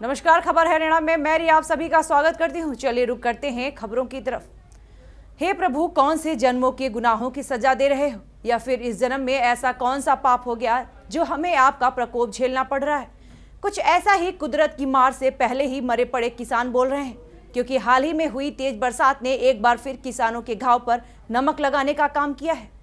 नमस्कार, खबर हरियाणा में मैं आप सभी का स्वागत करती हूं। चलिए रुक करते हैं खबरों की तरफ। हे प्रभु, कौन से जन्मों के गुनाहों की सजा दे रहे हो, या फिर इस जन्म में ऐसा कौन सा पाप हो गया जो हमें आपका प्रकोप झेलना पड़ रहा है। कुछ ऐसा ही कुदरत की मार से पहले ही मरे पड़े किसान बोल रहे हैं, क्योंकि हाल ही में हुई तेज बरसात ने एक बार फिर किसानों के घाव पर नमक लगाने का काम किया है।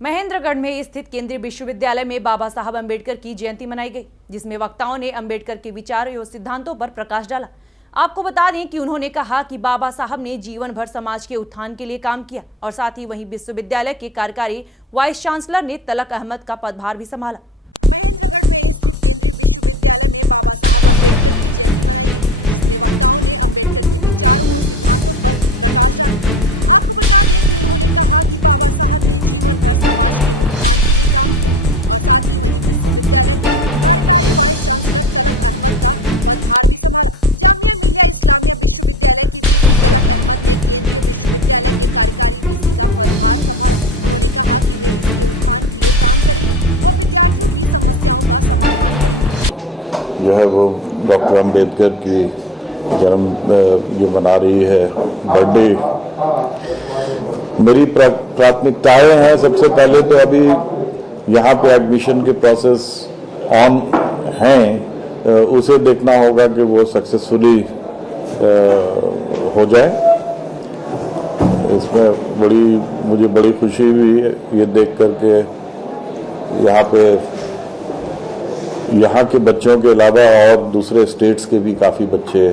महेंद्रगढ़ में स्थित केंद्रीय विश्वविद्यालय में बाबा साहब अंबेडकर की जयंती मनाई गई, जिसमें वक्ताओं ने अंबेडकर के विचारों और सिद्धांतों पर प्रकाश डाला। आपको बता दें कि उन्होंने कहा कि बाबा साहब ने जीवन भर समाज के उत्थान के लिए काम किया, और साथ ही वहीं विश्वविद्यालय के कार्यकारी वाइस चांसलर ने तलक अहमद का पदभार भी संभाला। जो है वो डॉक्टर अंबेडकर की जन्म जो मना रही है बर्थडे, मेरी प्राथमिकताएं हैं। सबसे पहले तो अभी यहाँ पे एडमिशन के प्रोसेस ऑन हैं, उसे देखना होगा कि वो सक्सेसफुली हो जाए। इसमें मुझे बड़ी खुशी हुई ये देख करके यहाँ के बच्चों के अलावा और दूसरे स्टेट्स के भी काफ़ी बच्चे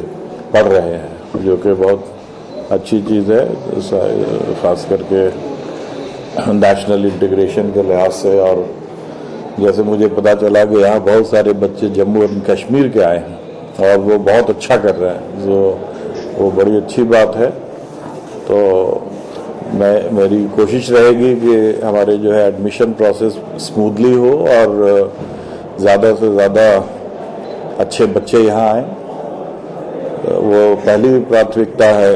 पढ़ रहे हैं, जो कि बहुत अच्छी चीज़ है, ख़ास करके नेशनल इंटीग्रेशन के लिहाज से। और जैसे मुझे पता चला कि यहाँ बहुत सारे बच्चे जम्मू एंड कश्मीर के आए हैं और वो बहुत अच्छा कर रहे हैं, जो वो बड़ी अच्छी बात है। तो मेरी कोशिश रहेगी कि हमारे जो है एडमिशन प्रोसेस स्मूथली हो और ज़्यादा से ज़्यादा अच्छे बच्चे यहाँ आए, वो पहली प्राथमिकता है।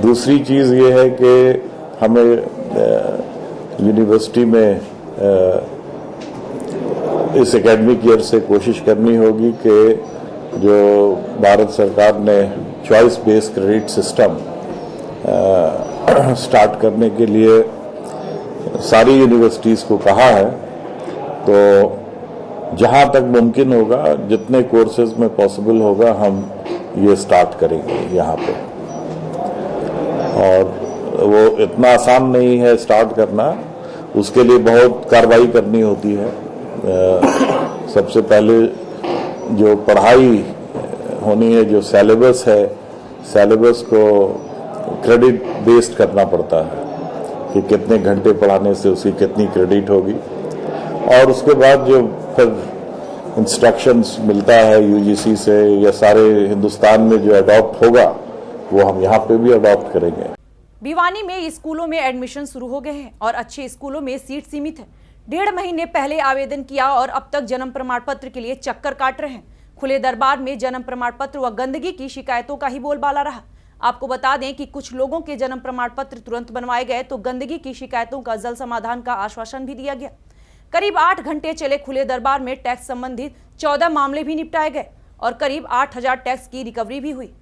दूसरी चीज़ ये है कि हमें यूनिवर्सिटी में इस एकेडमिक ईयर से कोशिश करनी होगी कि जो भारत सरकार ने choice based credit system start करने के लिए सारी यूनिवर्सिटीज़ को कहा है, तो जहां तक मुमकिन होगा, जितने कोर्सेज में पॉसिबल होगा, हम ये स्टार्ट करेंगे यहाँ पे। और वो इतना आसान नहीं है स्टार्ट करना, उसके लिए बहुत कार्रवाई करनी होती है। सबसे पहले जो पढ़ाई होनी है, जो सिलेबस है, सिलेबस को क्रेडिट बेस्ड करना पड़ता है कि कितने घंटे पढ़ाने से उसकी कितनी क्रेडिट होगी। और उसके बाद जो फिर इंस्ट्रक्शंस मिलता है यूजीसी से या सारे हिंदुस्तान में जो अडॉप्ट होगा, वो हम यहाँ पे भी अडॉप्ट करेंगे। भिवानी में स्कूलों में एडमिशन शुरू हो गए हैं और अच्छे स्कूलों में सीट सीमित है। 1.5 महीने पहले आवेदन किया और अब तक जन्म प्रमाण पत्र के लिए चक्कर काट रहे हैं। खुले दरबार में जन्म प्रमाण पत्र व गंदगी की शिकायतों का ही बोलबाला रहा। आपको बता दें कि कुछ लोगों के जन्म प्रमाण पत्र तुरंत बनवाए गए, तो गंदगी की शिकायतों का जल्द समाधान का आश्वासन भी दिया गया। करीब 8 घंटे चले खुले दरबार में टैक्स संबंधित 14 मामले भी निपटाए गए और करीब 8000 टैक्स की रिकवरी भी हुई।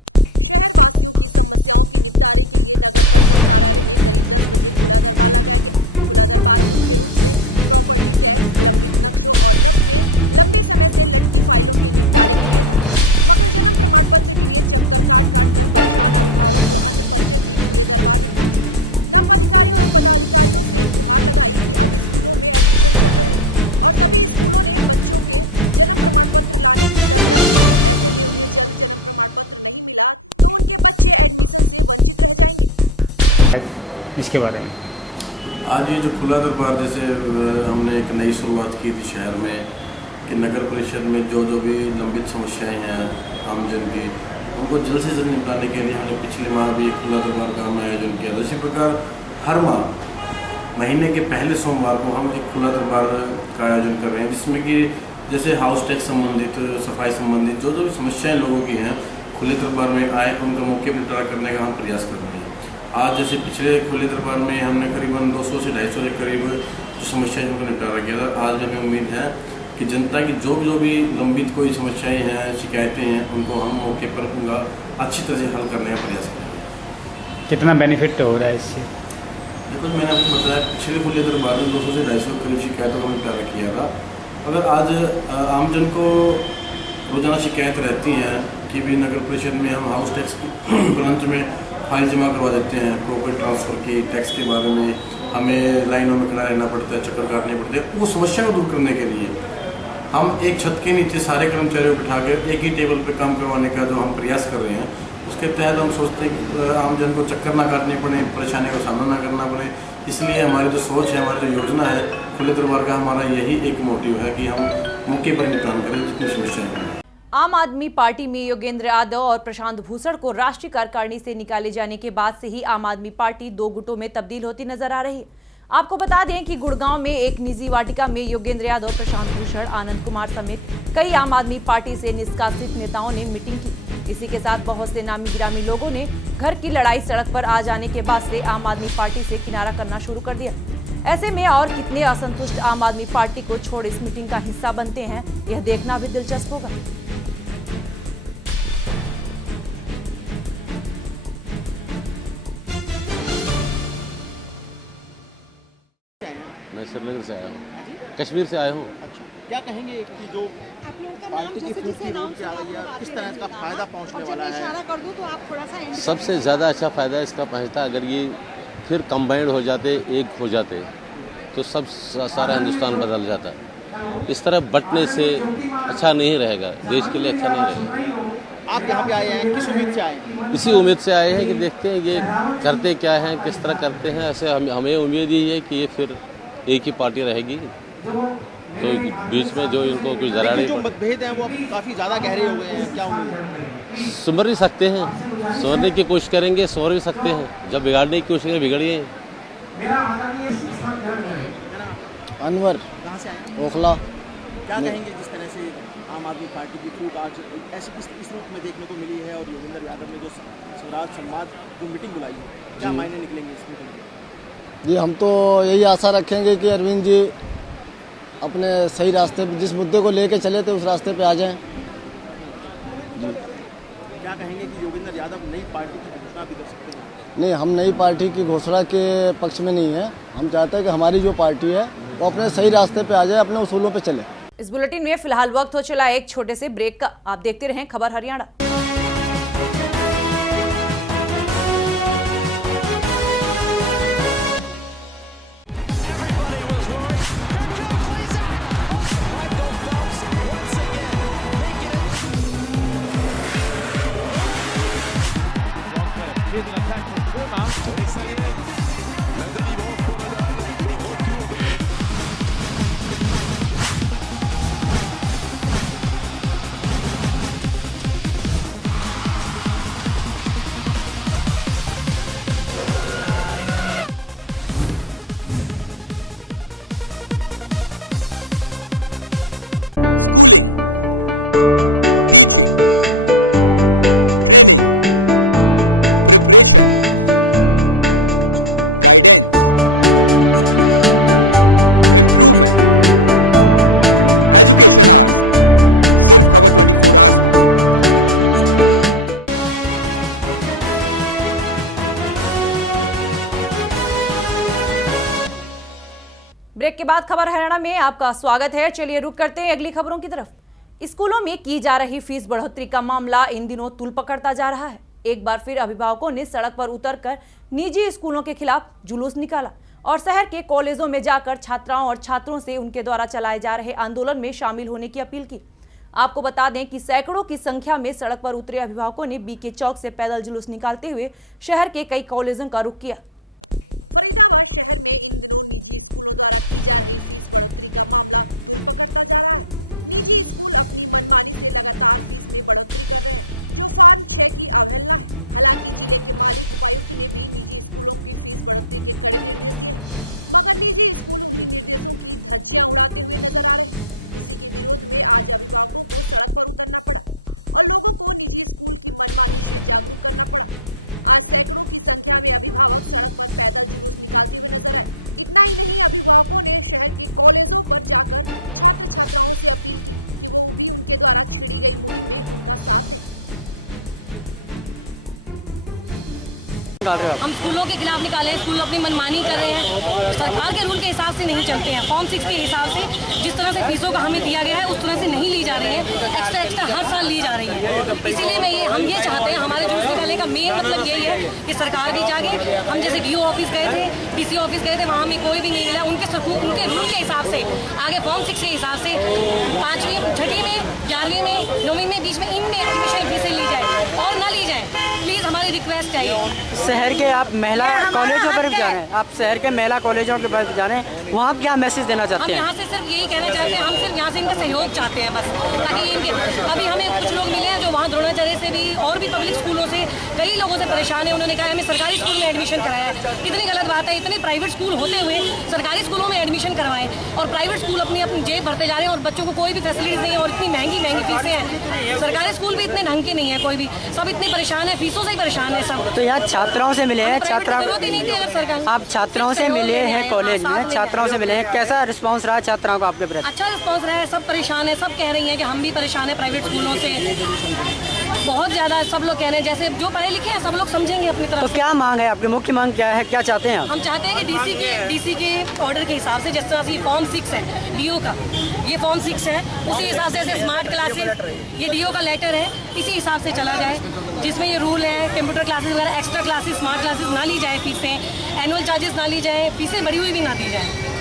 इसके बारे में। आज ये जो खुला दरबार जैसे हमने एक नई शुरुआत की थी शहर में कि नगर परिषद में जो भी लंबित समस्याएं हैं आमजन की, उनको जल्द से जल्द निपटाने के लिए हमने पिछले माह भी एक खुला दरबार का हम आयोजन किया। इसी प्रकार हर माह महीने के पहले सोमवार को हम एक खुला दरबार का आयोजन कर रहे हैं, जिसमें कि जैसे हाउस टैक्स संबंधित, सफाई संबंधित जो भी समस्याएं लोगों की हैं खुले दरबार में आए, उनका मौके पर निपटारा करने का हम प्रयास कर रहे हैं। आज जैसे पिछले खुले दरबार में हमने करीबन 200 से 250 के करीब जो समस्याएं उनका निपटारा किया था। आज हमें उम्मीद है कि जनता की जो भी लंबित कोई समस्याएं हैं, शिकायतें हैं, उनको हम मौके पर उनका अच्छी तरह से हल करने का प्रयास करेंगे। कितना बेनिफिट हो रहा है इससे? देखो, मैंने आपको बताया पिछले खुले दरबार में 200 से 250 करीब शिकायतों का निपटारा किया था। अगर आज आमजन को रोजाना शिकायत रहती हैं कि भी नगर परिषद में हम हाउस टैक्स ब्रांच में फाइल जमा करवा देते हैं, प्रॉपर्टी ट्रांसफ़र की, टैक्स के बारे में हमें लाइनों में खड़ा रहना पड़ता है, चक्कर काटने पड़ते हैं, वो समस्या को दूर करने के लिए हम एक छत के नीचे सारे कर्मचारियों को बिठा कर एक ही टेबल पर काम करवाने का जो हम प्रयास कर रहे हैं, उसके तहत हम सोचते हैं कि आमजन को चक्कर ना काटने पड़े, परेशानी का सामना ना करना पड़े। इसलिए हमारी जो सोच है, हमारी जो योजना है खुले दरबार का, हमारा यही एक मोटिव है कि हम मौके पर निपटान करें जितनी समस्याएं हैं। आम आदमी पार्टी में योगेंद्र यादव और प्रशांत भूषण को राष्ट्रीय कार्यकारिणी से निकाले जाने के बाद से ही आम आदमी पार्टी दो गुटों में तब्दील होती नजर आ रही है। आपको बता दें कि गुड़गांव में एक निजी वाटिका में योगेंद्र यादव, प्रशांत भूषण, आनंद कुमार समेत कई आम आदमी पार्टी से निष्कासित नेताओं ने मीटिंग की। इसी के साथ बहुत से नामी गिरामी लोगों ने घर की लड़ाई सड़क पर आ जाने के बाद से आम आदमी पार्टी से किनारा करना शुरू कर दिया। ऐसे में और कितने असंतुष्ट आम आदमी पार्टी को छोड़ इस मीटिंग का हिस्सा बनते हैं, यह देखना भी दिलचस्प होगा। मैं श्रीनगर से आया हूँ, कश्मीर से आया हूँ। अच्छा, क्या कहेंगे कि जो पार्टी की फूकी रोड पे आ रही है, किस तरह इसका फायदा पहुंचने वाला है? इशारा कर दूं तो आप थोड़ा सा सबसे ज़्यादा अच्छा फ़ायदा इसका पहुँचता, अगर ये फिर कंबाइंड हो जाते, एक हो जाते, तो सब सारा हिंदुस्तान बदल जाता। इस तरह बंटने से अच्छा नहीं रहेगा, देश के लिए अच्छा नहीं रहेगा। आप यहाँ पे आए हैं, किस उम्मीद से आए हैं? इसी उम्मीद से आए हैं कि देखते हैं ये करते क्या हैं, किस तरह करते हैं। ऐसे हमें उम्मीद यही है कि ये फिर एक ही पार्टी रहेगी, तो बीच में जो इनको कुछ दरार जो मतभेद हैं वो अब काफ़ी ज़्यादा गहरे हो गए हैं, क्या उम्मीद है? सुधर भी सकते हैं, सुधरने की कोशिश करेंगे, सुधर भी सकते हैं। जब बिगाड़ने की कोशिश करें, बिगड़िए। अनवर कहाँ से आए? ओखला। क्या कहेंगे जिस तरह से आम आदमी पार्टी की फूट आज ऐसी इस रूप में देखने को मिली है, और योगेंद्र यादव ने जो स्वराज संवाद जो मीटिंग बुलाई है, क्या मायने निकलेंगे इस मीटिंग के? जी, हम तो यही आशा रखेंगे कि अरविंद जी अपने सही रास्ते पे, जिस मुद्दे को लेके चले थे, उस रास्ते पे आ जाएं। क्या कहेंगे कि योगेंद्र यादव नई पार्टी की घोषणा भी कर सकते हैं? नहीं, हम नई पार्टी की घोषणा के पक्ष में नहीं है। हम चाहते हैं कि हमारी जो पार्टी है वो अपने सही रास्ते पे आ जाए, अपने उसूलों पे चले। इस बुलेटिन में फिलहाल वक्त हो चला एक छोटे से ब्रेक का। आप देखते रहें खबर हरियाणा। ब्रेक के बाद खबर हरियाणा में आपका स्वागत है। चलिए रुक करते हैं अगली खबरों की तरफ। स्कूलों में की जा रही फीस बढ़ोतरी का मामला इन दिनों तूल पकड़ता जा रहा है। एक बार फिर अभिभावकों ने सड़क पर उतरकर निजी स्कूलों के खिलाफ जुलूस निकाला और शहर के कॉलेजों में जाकर छात्राओं और छात्रों से उनके द्वारा चलाए जा रहे आंदोलन में शामिल होने की अपील की। आपको बता दें कि सैकड़ों की संख्या में सड़क पर उतरे अभिभावकों ने बीके चौक से पैदल जुलूस निकालते हुए शहर के कई कॉलेजों का रुख किया। निकाल रहे हो आप? हम स्कूलों के खिलाफ निकाले हैं। स्कूल अपनी मनमानी कर रहे हैं, सरकार के रूल के हिसाब से नहीं चलते हैं। फॉर्म 6 के हिसाब से जिस तरह से फीसों का हमें दिया गया है उस तरह से नहीं ली जा रही है, एक्स्ट्रा हर साल ली जा रही है। इसीलिए हम ये चाहते हैं, हमारे जुलूस निकालने का मेन मतलब यही है कि सरकार भी जागे। हम जैसे DO ऑफिस गए थे, DC ऑफिस गए थे, वहाँ हमें कोई भी नहीं मिला। उनके रूल के हिसाब से आगे फॉर्म 6 के हिसाब से 5वीं 6वीं में 11वीं में 9वीं में बीच में इनमें एडमिशन फीसें ली जाए और ना ली जाए। प्लीज़ हमारी रिक्वेस्ट है। शहर के आप महिला कॉलेजों पर भी जा रहे हैं, आप शहर के महिला कॉलेजों के पास जा रहे हैं, वहाँ आप क्या मैसेज देना हम चाहते हैं? यहाँ से सिर्फ यही कहना चाहते हैं, हम सिर्फ यहाँ से इनका सहयोग चाहते हैं बस, ताकि इनके अभी हमें कुछ लोग मिले हैं जो वहाँ द्रोणाचार्य से भी और भी पब्लिक स्कूलों से कई लोगों से परेशान है। उन्होंने कहा हमें सरकारी स्कूल में एडमिशन कराया है। कितनी गलत बात है, इतने प्राइवेट स्कूल होते हुए सरकारी स्कूलों में एडमिशन करवाएं और प्राइवेट स्कूल अपनी जेब भरते जा रहे हैं और बच्चों को कोई भी फैसिलिटीज नहीं है और इतनी महंगी फीसें हैं। सरकारी स्कूल भी इतने ढंग के नहीं है, कोई भी सब इतने परेशान है, फीसों से ही परेशान है सब। तो यहाँ छात्राओं से मिले हैं, आप छात्राओं से मिले हैं कॉलेज में, छात्राओं से मिले हैं, कैसा रिस्पांस रहा छात्राओं का आपके प्रति? अच्छा रिस्पांस रहा है, सब परेशान है, सब कह रही हैं कि हम भी परेशान है प्राइवेट स्कूलों से बहुत ज़्यादा। सब लोग कह रहे हैं, जैसे जो पढ़े लिखे हैं सब लोग समझेंगे अपनी तरफ। तो क्या मांग है आपकी, मुख्य मांग क्या है, क्या चाहते हैं आप? हम चाहते हैं कि DC के ऑर्डर के हिसाब से, जिस तरह से फॉर्म 6 है DO का, ये फॉर्म 6 है, उसी हिसाब से स्मार्ट क्लासेस, ये DO का लेटर है, इसी हिसाब से चला जाए, जिसमें ये रूल है कंप्यूटर क्लासेस वगैरह, एक्स्ट्रा क्लासेस, स्मार्ट क्लासेस ना ली जाए, फीसें एनुअल चार्जेस ना ली जाए, फीसें बढ़ी हुई भी ना दी जाए।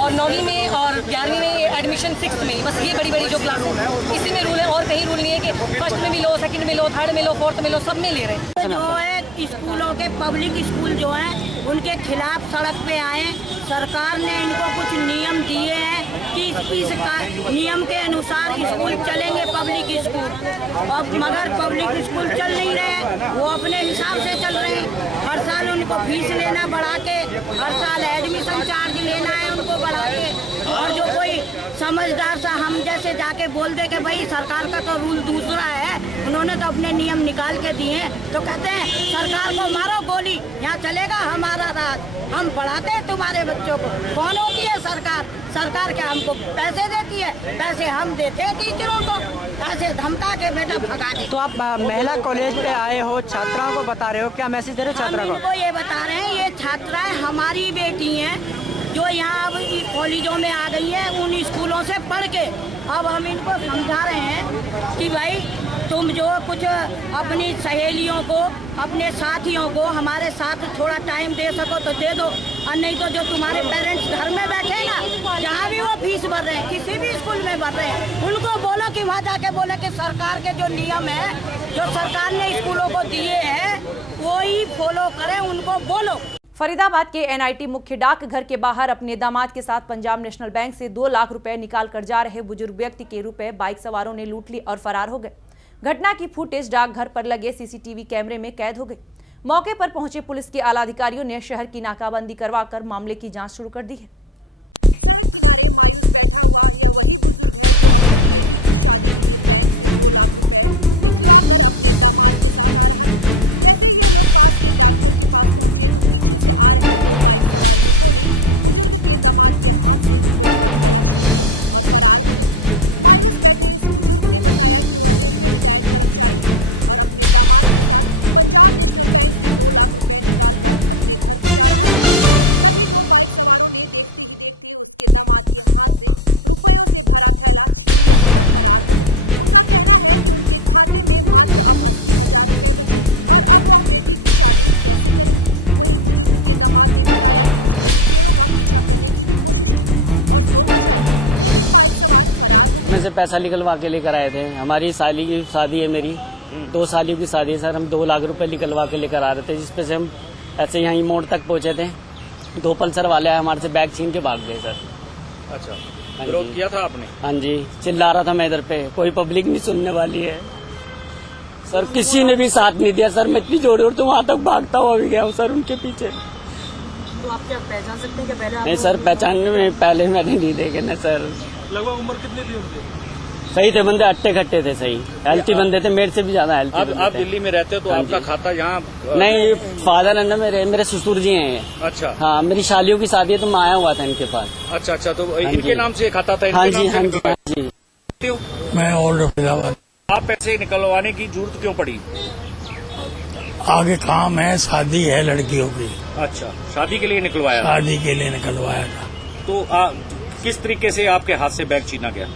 और 9वीं में और 11वीं में एडमिशन 6th में, बस ये बड़ी जो क्लास है इसी में रूल है और कहीं रूल नहीं है कि फर्स्ट में भी लो, सेकंड में लो, थर्ड में लो, फोर्थ में लो, सब में ले रहे हैं। जो है स्कूलों के पब्लिक स्कूल जो हैं उनके खिलाफ सड़क पे आए। सरकार ने इनको कुछ नियम दिए हैं कि इस नियम के अनुसार स्कूल चलेंगे पब्लिक स्कूल, और मगर पब्लिक स्कूल चल नहीं रहे, वो अपने हिसाब से चल रहे हैं। हर साल उनको फीस लेना बढ़ा के, हर साल एडमिशन चार्ज लेना है उनको बढ़ा के, और जो कोई समझदार सा हम जैसे जाके बोल दे कि भाई सरकार का तो रूल दूसरा है, उन्होंने तो अपने नियम निकाल के दिए हैं, तो कहते हैं सरकार को मारो गोली, यहाँ चलेगा हमारा राज, हम पढ़ाते हैं तुम्हारे बच्चों को। कौन होती है सरकार? सरकार क्या हमको पैसे देती है? पैसे हम देते हैं टीचरों को, पैसे धमका के बेटा भगा दे। तो आप महिला कॉलेज पे आए हो, छात्राओं को बता रहे हो, क्या मैसेज दे रहे हो छात्रा को? इनको ये बता रहे हैं, ये छात्राएं हमारी बेटी हैं जो यहाँ अब कॉलेजों में आ गई है उन स्कूलों से पढ़ के। अब हम इनको समझा रहे हैं कि भाई तुम जो कुछ अपनी सहेलियों को, अपने साथियों को हमारे साथ थोड़ा टाइम दे सको तो दे दो, और नहीं तो जो तुम्हारे पेरेंट्स घर में बैठे ना, जहाँ भी वो फीस भर रहे हैं, किसी भी स्कूल में भर रहे हैं, उनको बोलो कि वहाँ जाके बोले कि सरकार के जो नियम है, जो सरकार ने स्कूलों को दिए हैं, वो ही फॉलो करें, उनको बोलो। फरीदाबाद के NIT मुख्य डाकघर के बाहर अपने दामाद के साथ पंजाब नेशनल बैंक से 2 लाख रुपए निकाल कर जा रहे बुजुर्ग व्यक्ति के रुपए बाइक सवारों ने लूट ली और फरार हो गए। घटना की फुटेज डाकघर पर लगे CCTV कैमरे में कैद हो गई। मौके पर पहुंचे पुलिस के आला अधिकारियों ने शहर की नाकाबंदी करवाकर मामले की जांच शुरू कर दी है। से पैसा निकलवा के लेकर आए थे। हमारी साली की शादी है, मेरी 2 सालियों की शादी है सर। हम 2 लाख रुपए निकलवा के लेकर आ रहे थे, जिसपे से हम ऐसे यहाँ मोड़ तक पहुंचे थे। 2 पल्सर वाले हमारे से बैग छीन के भाग गए सर। अच्छा, विरोध किया था आपने? हाँ जी, चिल्ला रहा था मैं इधर पे, कोई पब्लिक नहीं सुनने वाली है सर, किसी ने भी साथ नहीं दिया सर। मैं इतनी जोड़ी और तो वहाँ तक भागता हुआ भी गया हूँ सर उनके पीछे। तो आप क्या पहचान सकते हैं कि पहले? नहीं सर, पहचानने में पहले मैंने नहीं देखे ना सर। लगभग उम्र कितनी थी उनकी? सही थे बंदे, अट्टे खट्टे थे, सही हेल्थी बंदे थे, मेरे से भी ज्यादा हेल्थी। आप दिल्ली में रहते हो तो आपका खाता यहाँ? नहीं, फादर है ना मेरे ससुर जी हैं। अच्छा। हाँ, मेरी शालियों की शादी है तो मैं आया हुआ था इनके पास। अच्छा अच्छा, तो इनके नाम से खाता था? हाँ जी हाँ जी हाँ जी। मैं और फरीदाबाद। आप पैसे निकलवाने की जरूरत क्यों पड़ी? आगे काम है, शादी है लड़कियों की, अच्छा, शादी के लिए निकलवाया? शादी के लिए निकलवाया था। तो किस तरीके से आपके हाथ से बैग छीना गया?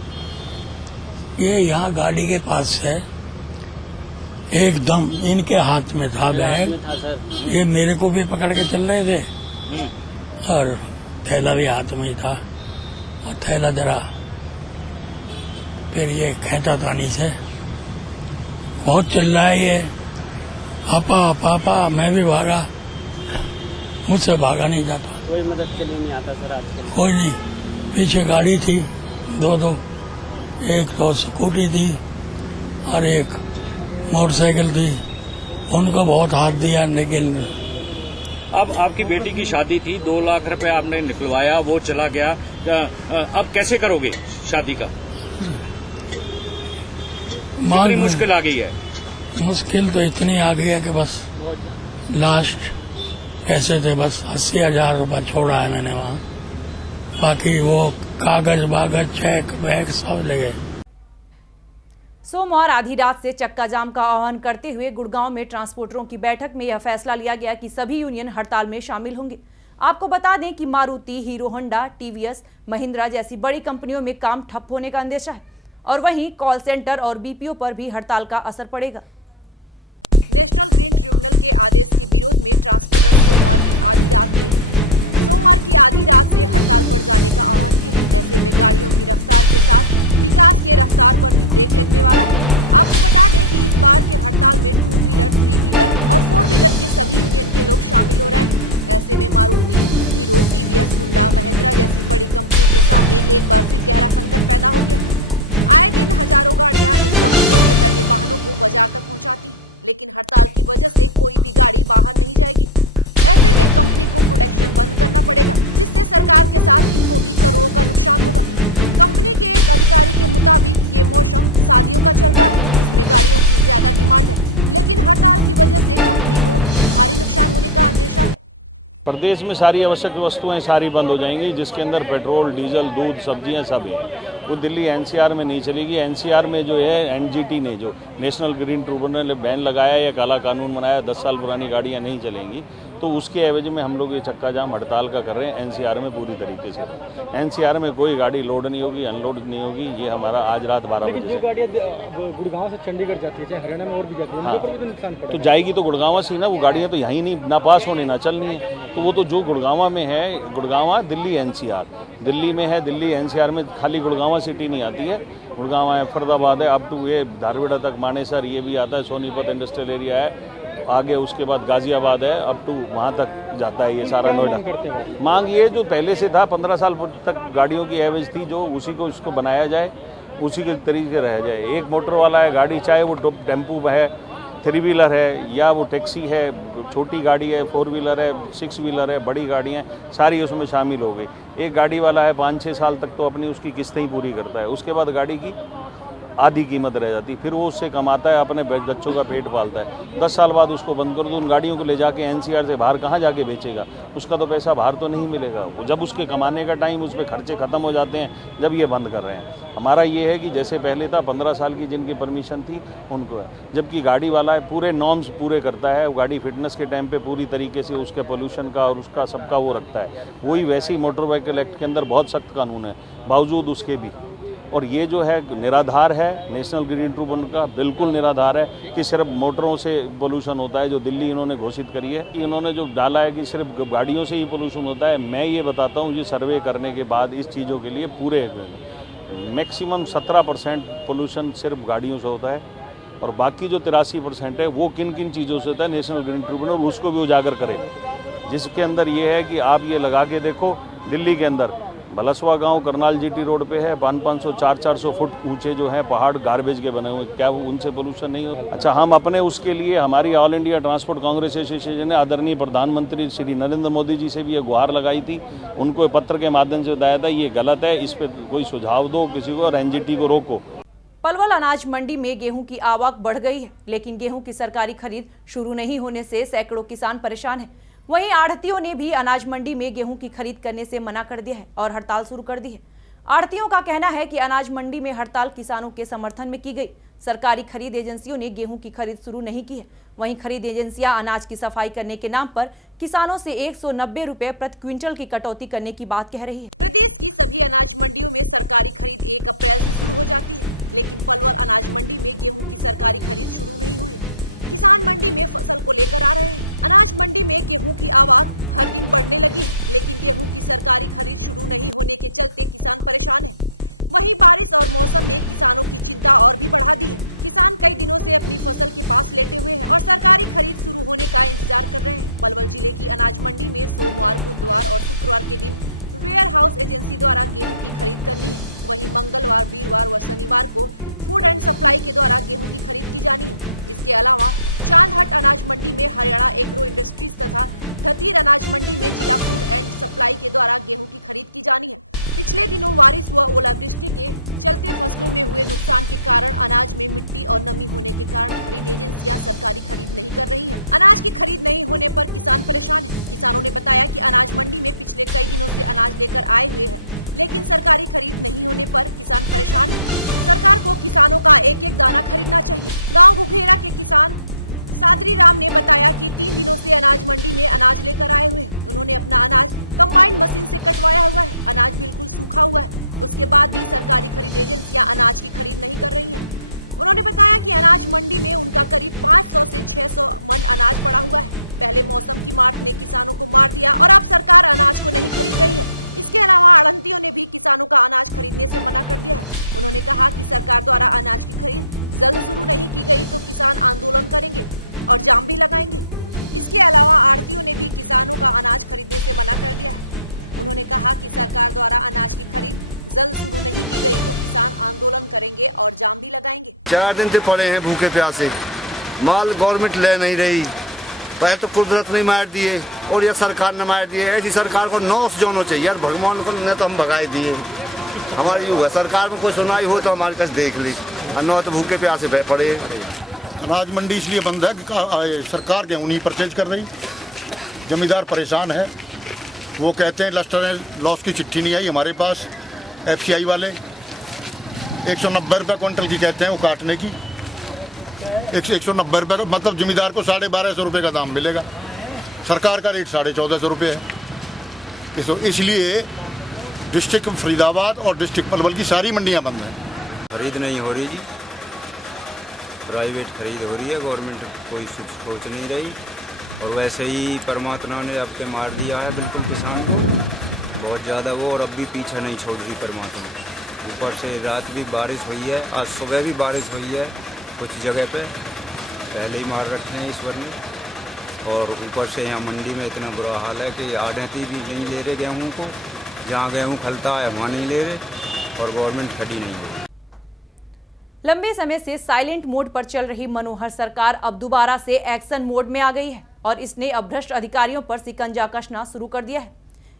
ये यहाँ गाड़ी के पास है, एकदम इनके हाथ में था बैग, ये मेरे को भी पकड़ के चल रहे थे और थैला भी हाथ में ही था और थैला जरा फिर ये खेचा तानी से बहुत चिल्ला है ये, पापा पापा, मैं भी भागा, मुझसे भागा नहीं जाता, कोई मदद के लिए नहीं आता सर आजकल। कोई नहीं, पीछे गाड़ी थी दो, एक तो स्कूटी थी और एक मोटरसाइकिल थी, उनको बहुत हाथ दिया लेकिन। अब आपकी बेटी की शादी थी, 2 लाख रुपए आपने निकलवाया, वो चला गया, अब कैसे करोगे शादी का? कितनी मुश्किल आ गई है? मुश्किल तो इतनी आ गई है कि बस लास्ट पैसे थे बस 80,000 रुपये छोड़ा है मैंने वहाँ, बाकी वो कागज बागज चेक बैग सब लगे। सोमवार आधी रात से चक्का जाम का आह्वान करते हुए गुड़गांव में ट्रांसपोर्टरों की बैठक में यह फैसला लिया गया कि सभी यूनियन हड़ताल में शामिल होंगे। आपको बता दें कि Maruti, hero Honda, TVS, Mahindra जैसी बड़ी कंपनियों में काम ठप होने का अंदेशा है और वहीं कॉल सेंटर और बीपीओ पर भी हड़ताल का असर पड़ेगा। प्रदेश में सारी आवश्यक वस्तुएं सारी बंद हो जाएंगी, जिसके अंदर पेट्रोल, डीजल, दूध, सब्जियां सब हैं। वो दिल्ली एनसीआर में नहीं चलेगी। एनसीआर में जो है एनजीटी ने जो नेशनल ग्रीन ट्रिब्यूनल ने बैन लगाया या काला कानून बनाया, 10 साल पुरानी गाड़ियां नहीं चलेंगी, तो उसके एवज में हम लोग ये चक्का जाम हड़ताल का कर रहे हैं एनसीआर में पूरी तरीके से। एनसीआर में कोई गाड़ी लोड नहीं होगी, अनलोड नहीं होगी। ये हमारा आज रात 12 बजे। जो गाड़ियाँ गुड़गांव से चंडीगढ़ जाती है, चाहे हरियाणा में और भी जाती है, उनके ऊपर भी तो नुकसान पड़ा। तो जाएगी तो गुड़गांव से ना, वो गाड़ियाँ तो यहीं नहीं, ना पास होनी ना चलनी है। तो वो तो जो गुड़गांव में है, गुड़गांव दिल्ली एनसीआर, दिल्ली में है, दिल्ली एनसीआर में खाली गुड़गांव सिटी नहीं आती है, गुड़गांव है, फरीदाबाद है, अब तो ये धारवेड़ा तक, मानेसर ये भी आता है, सोनीपत इंडस्ट्रियल एरिया है, आगे उसके बाद गाजियाबाद है, अब तो वहाँ तक जाता है ये सारा नोएडा। मांग ये जो पहले से था, 15 साल तक गाड़ियों की एवरेज थी, जो उसी को इसको बनाया जाए, उसी के तरीके रह जाए। एक मोटर वाला है गाड़ी, चाहे वो टेम्पू है, 3 व्हीलर है, या वो टैक्सी है, छोटी गाड़ी है, 4 व्हीलर है, 6 व्हीलर है, बड़ी गाड़ियाँ सारी उसमें शामिल हो गई। एक गाड़ी वाला है 5-6 साल तक तो अपनी उसकी किस्तें ही पूरी करता है, उसके बाद गाड़ी की आधी कीमत रह जाती, फिर वो उससे कमाता है, अपने बच्चों का पेट पालता है। 10 साल बाद उसको बंद कर दो, उन गाड़ियों को ले जाके एनसीआर से बाहर कहाँ जाके बेचेगा? उसका तो पैसा बाहर तो नहीं मिलेगा। जब उसके कमाने का टाइम, उस पर खर्चे खत्म हो जाते हैं, जब ये बंद कर रहे हैं। हमारा ये है कि जैसे पहले था, 15 साल की जिनकी परमिशन थी उनको है, जबकि गाड़ी वाला है पूरे नॉर्म्स पूरे करता है, गाड़ी फिटनेस के टाइम पे पूरी तरीके से उसके पोल्यूशन का और उसका सबका वो रखता है। वही वैसे ही मोटर व्हीकल एक्ट के अंदर बहुत सख्त कानून है, बावजूद उसके भी। और ये जो है निराधार है, नेशनल ग्रीन ट्रिब्यूनल का बिल्कुल निराधार है कि सिर्फ मोटरों से पोल्यूशन होता है, जो दिल्ली इन्होंने घोषित करी है। इन्होंने जो डाला है कि सिर्फ गाड़ियों से ही पोल्यूशन होता है, मैं ये बताता हूँ, ये सर्वे करने के बाद इस चीज़ों के लिए पूरे मैक्सिमम 17% पोल्यूशन सिर्फ गाड़ियों से होता है, और बाकी जो 83% है वो किन किन चीज़ों से होता है, नेशनल ग्रीन ट्रिब्यूनल उसको भी उजागर करे। जिसके अंदर ये है कि आप ये लगा के देखो, दिल्ली के अंदर बलसवा गांव करनाल जीटी रोड पे है, 500-500, 400-400 फुट ऊंचे जो हैं पहाड़ गार्बेज के बने हुए, क्या उनसे पोल्यूशन नहीं होता? अच्छा, हम अपने उसके लिए हमारी all India transport Congress association ने आदरणीय प्रधानमंत्री श्री नरेंद्र मोदी जी से भी ये गुहार लगाई थी, उनको पत्र के माध्यम से बताया था ये गलत है, इस पर कोई सुझाव दो किसी को और एनजीटी को रोको। पलवल अनाज मंडी में गेहूं की आवक बढ़ गई है, लेकिन गेहूं की सरकारी खरीद शुरू नहीं होने से सैकड़ों किसान परेशान हैं। वहीं आढ़तियों ने भी अनाज मंडी में गेहूं की खरीद करने से मना कर दिया है और हड़ताल शुरू कर दी है। आढ़तियों का कहना है कि अनाज मंडी में हड़ताल किसानों के समर्थन में की गई, सरकारी खरीद एजेंसियों ने गेहूं की खरीद शुरू नहीं की है। वहीं खरीद एजेंसियां अनाज की सफाई करने के नाम पर किसानों से 190 रुपए प्रति क्विंटल की कटौती करने की बात कह रही है। चार दिन से पड़े हैं भूखे प्यासे, माल गवर्नमेंट ले नहीं रही। पहले तो कुदरत ने मार दिए और ये सरकार ने मार दिए। ऐसी सरकार को नौस जोनो चाहिए यार, भगवान को ने तो हम भगाए दिए। हमारी यू है, सरकार में कोई सुनाई हो तो हमारे पास देख ली, और न तो भूखे प्यासे पड़े। अनाज मंडी इसलिए बंद है कि सरकार गेहूं नहीं परचेज कर रही, जमींदार परेशान है। वो कहते हैं लस्टर लॉस की चिट्ठी नहीं आई हमारे पास, FCI वाले 190 रुपये क्विंटल की कहते हैं वो काटने की। 190 रुपये का मतलब जमींदार को 1250 रुपये का दाम मिलेगा, सरकार का रेट 1450 रुपये है। इसलिए डिस्ट्रिक्ट फरीदाबाद और डिस्ट्रिक्ट पलवल की सारी मंडियां बंद हैं। खरीद नहीं हो रही जी, प्राइवेट खरीद हो रही है, गवर्नमेंट कोई सोच नहीं रही। और वैसे ही परमात्मा ने अब के मार दिया है बिल्कुल किसान को बहुत ज़्यादा वो, और अब भी पीछा नहीं छोड़ रही परमात्मा। ऊपर से रात भी बारिश हुई है, आज सुबह भी बारिश हुई है कुछ जगह पे, पहले ही मार रखे हैं ईश्वर ने। और ऊपर से यहाँ मंडी में इतना बुरा हाल है कि आढ़ती भी नहीं ले रहे गेहूँ को, जहाँ गेहूँ खलता है वहाँ नहीं ले रहे, और गवर्नमेंट खड़ी नहीं हो रही। लंबे समय से साइलेंट मोड पर चल रही मनोहर सरकार अब दोबारा से एक्शन मोड में आ गई है और इसने अब भ्रष्ट अधिकारियों पर शिकंजा कसना शुरू कर दिया है।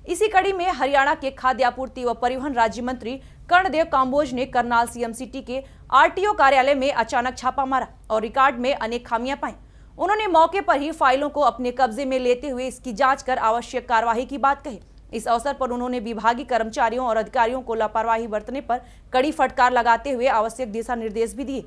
इसी कड़ी में हरियाणा के खाद्य आपूर्ति व परिवहन राज्य मंत्री कर्णदेव काम्बोज ने करनाल CMCT के RTO कार्यालय में अचानक छापा मारा और रिकॉर्ड में अनेक खामियां पाई। उन्होंने मौके पर ही फाइलों को अपने कब्जे में लेते हुए इसकी जांच कर आवश्यक कार्यवाही की बात कही। इस अवसर पर उन्होंने विभागीय कर्मचारियों और अधिकारियों को लापरवाही बरतने पर कड़ी फटकार लगाते हुए आवश्यक दिशा निर्देश भी दिए।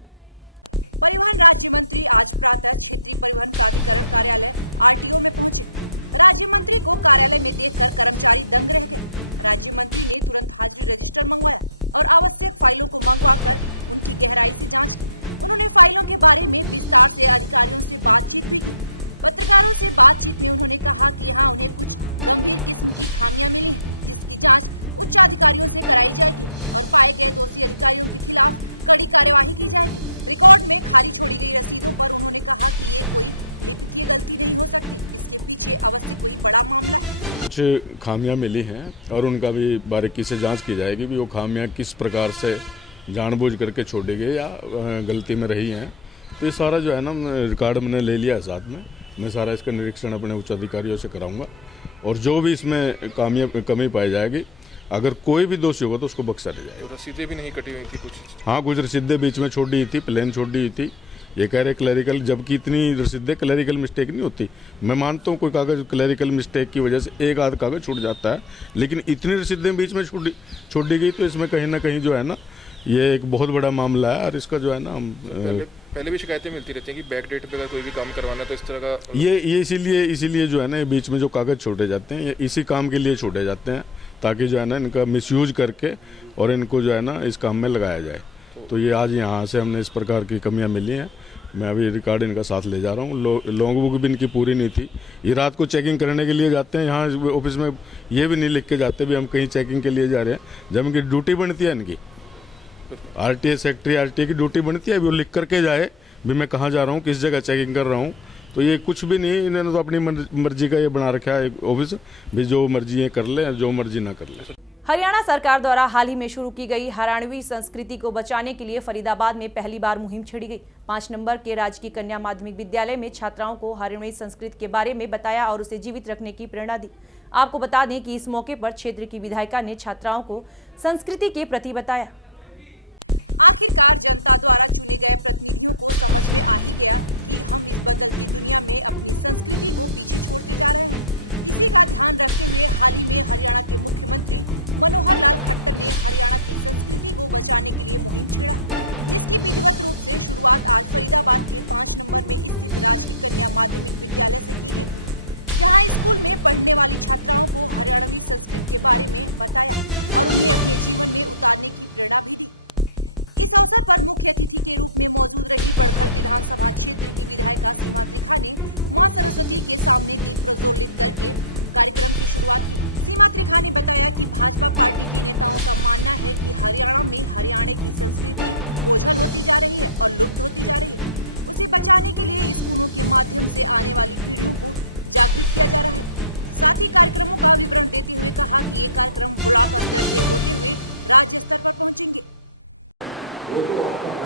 कुछ खामियां मिली हैं और उनका भी बारीकी से जांच की जाएगी भी वो खामियां किस प्रकार से जानबूझ करके छोड़ी गई या गलती में रही हैं। तो ये सारा जो है ना रिकॉर्ड मैंने ले लिया है साथ में, मैं सारा इसका निरीक्षण अपने उच्च अधिकारियों से कराऊंगा और जो भी इसमें कमी पाई जाएगी, अगर कोई भी दोषी होगा तो उसको बख्शा नहीं जाएगा। तो रसीदें भी नहीं कटी हुई थी कुछ? हाँ, कुछ रसीदें बीच में छोड़ दी थी, प्लेन छोड़ दी थी। ये कह रहे क्लरिकल, जबकि इतनी रसीदें क्लरिकल मिस्टेक नहीं होती। मैं मानता हूँ कोई कागज क्लरिकल मिस्टेक की वजह से एक आध कागज छूट जाता है, लेकिन इतनी रसीदें बीच में छोड़ दी गई तो इसमें कहीं ना कहीं जो है ना ये एक बहुत बड़ा मामला है और इसका जो है ना हम पहले भी शिकायतें मिलती रहती हैं कि बैक डेट पे अगर कोई भी काम करवाना तो इस तरह का ये इसीलिए जो है ना बीच में जो कागज छोड़े जाते हैं ये इसी काम के लिए छोड़े जाते हैं ताकि जो है ना इनका मिसयूज करके और इनको जो है ना इस काम में लगाया जाए। तो ये आज यहाँ से हमने इस प्रकार की कमियां मिली हैं। मैं अभी रिकॉर्ड इनका साथ ले जा रहा हूँ। लॉन्ग बुक भी इनकी पूरी नहीं थी। ये रात को चेकिंग करने के लिए जाते हैं, यहाँ ऑफिस में ये भी नहीं लिख के जाते भी हम कहीं चेकिंग के लिए जा रहे हैं। जब इनकी ड्यूटी बनती है, इनकी आरटीए सेक्रेटरी आरटीए की ड्यूटी बनती है, वो लिख करके जाए भी मैं कहाँ जा रहा हूँ, किस जगह चेकिंग कर रहा हूँ। तो ये कुछ भी नहीं, इन्होंने तो अपनी मर्जी का ये बना रखा है ऑफिस भी, जो मर्जी ये कर ले, जो मर्जी ना कर ले। हरियाणा सरकार द्वारा हाल ही में शुरू की गई हरियाणवी संस्कृति को बचाने के लिए फरीदाबाद में पहली बार मुहिम छेड़ी गई। 5 नंबर के राजकीय कन्या माध्यमिक विद्यालय में छात्राओं को हरियाणवी संस्कृति के बारे में बताया और उसे जीवित रखने की प्रेरणा दी। आपको बता दें कि इस मौके पर क्षेत्र की विधायिका ने छात्राओं को संस्कृति के प्रति बताया।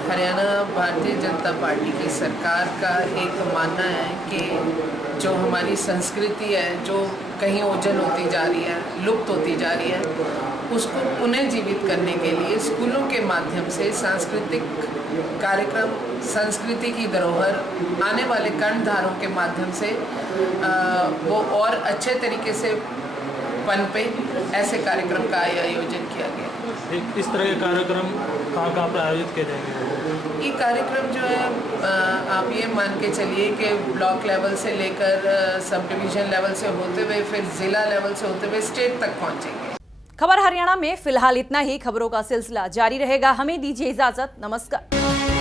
हरियाणा भारतीय जनता पार्टी की सरकार का एक मानना है कि जो हमारी संस्कृति है, जो कहीं ओझल होती जा रही है, लुप्त होती जा रही है, उसको पुनः जीवित करने के लिए स्कूलों के माध्यम से सांस्कृतिक कार्यक्रम, संस्कृति की धरोहर आने वाले कर्णधारों के माध्यम से वो और अच्छे तरीके से पनपे, ऐसे कार्यक्रम का आयोजन किया गया। इस तरह के कार्यक्रम कहाँ पर आयोजित किए जाएंगे? ये कार्यक्रम जो है आप ये मान के चलिए कि ब्लॉक लेवल से लेकर सब डिवीजन लेवल से होते हुए फिर जिला लेवल से होते हुए स्टेट तक पहुंचेंगे। खबर हरियाणा में फिलहाल इतना ही। खबरों का सिलसिला जारी रहेगा। हमें दीजिए इजाजत। नमस्कार।